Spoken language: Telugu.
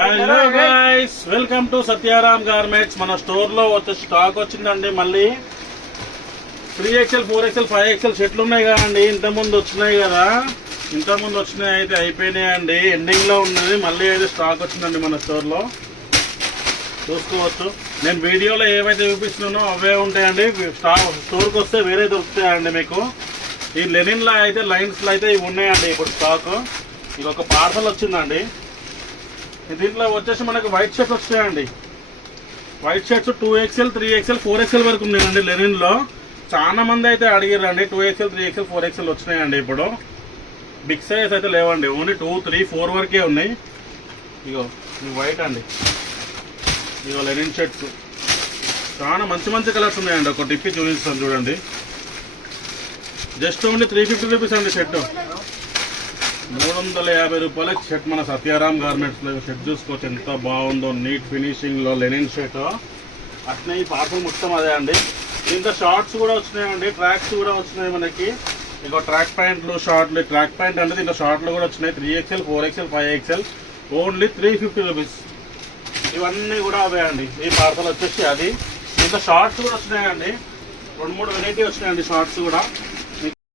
Hello guys, welcome to Satyaram garments. మన స్టోర్ లో స్టాక్ వచ్చిందండి. మళ్ళీ 3XL 4XL 5XL షర్ట్లు ఉన్నాయి కదండి. ఇంతకుముందు వచ్చినాయి కదా, ఇంతకుముందు వచ్చినాయి అయితే అయిపోయినాయండి. ఎండింగ్ లో ఉన్నది, మళ్ళీ అయితే స్టాక్ వచ్చిందండి మన స్టోర్ లో. చూసుకోవచ్చు. నేను వీడియోలో ఏవైతే చూపిస్తున్నానో అవే ఉంటాయండి. స్టోర్కి వస్తే వేరే దొరుకుతాయండి మీకు. ఈ లెనిన్ లో అయితే లైన్స్ లో అయితే ఇవి ఉన్నాయండి ఇప్పుడు స్టాక్. ఇది ఒక పార్సల్ వచ్చిందండి. దీంట్లో వచ్చేసి మనకు వైట్ షర్ట్స్ వస్తాయండి. White shirts 2XL 3XL 4XL వరకు ఉన్నాయండి. లెనిన్ లో చాలా మంది అయితే అడిగారండి. 2XL 3XL 4XL వచ్చినాయండి. ఇప్పుడు బిగ్ సైజ్ అయితే లేవండి, ఓన్లీ 2 3 4 వరకే ఉన్నాయి. ఇగో వైట్ అండి, ఇగో లెనిన్ షర్ట్స్ చాలా మంచి మంచి కలర్స్ ఉన్నాయండి. ఒక టిప్పి చూపిస్తాను చూడండి. జస్ట్ ఓన్లీ 350 రూపీస్ అండి షర్ట్. 350 రూపాయలకి షర్ట్ మన సత్యారాం గార్మెంట్స్ లో. షర్ట్ చూసుకోవచ్చు ఎంత బాగుందో, నీట్ ఫినిషింగ్ లో లెనిన్ షర్ట్. అట్నే ఈ పార్సల్ మొత్తం అదే అండి. దీంట్లో షార్ట్స్ కూడా వచ్చినాయండి, ట్రాక్స్ కూడా వచ్చినాయి మనకి. ఇక ట్రాక్ ప్యాంట్లు, షార్ట్లు. ట్రాక్ ప్యాంట్ అంటే దీంట్లో షార్ట్లు కూడా వచ్చినాయి. 3XL 4XL 5XL only 350 rupees. ఇవన్నీ కూడా అవే అండి. ఈ పార్సల్ వచ్చేసి అది. దీంట్లో షార్ట్స్ కూడా వచ్చినాయండి. 2-3 వెరైటీ వచ్చినాయండి షార్ట్స్ కూడా.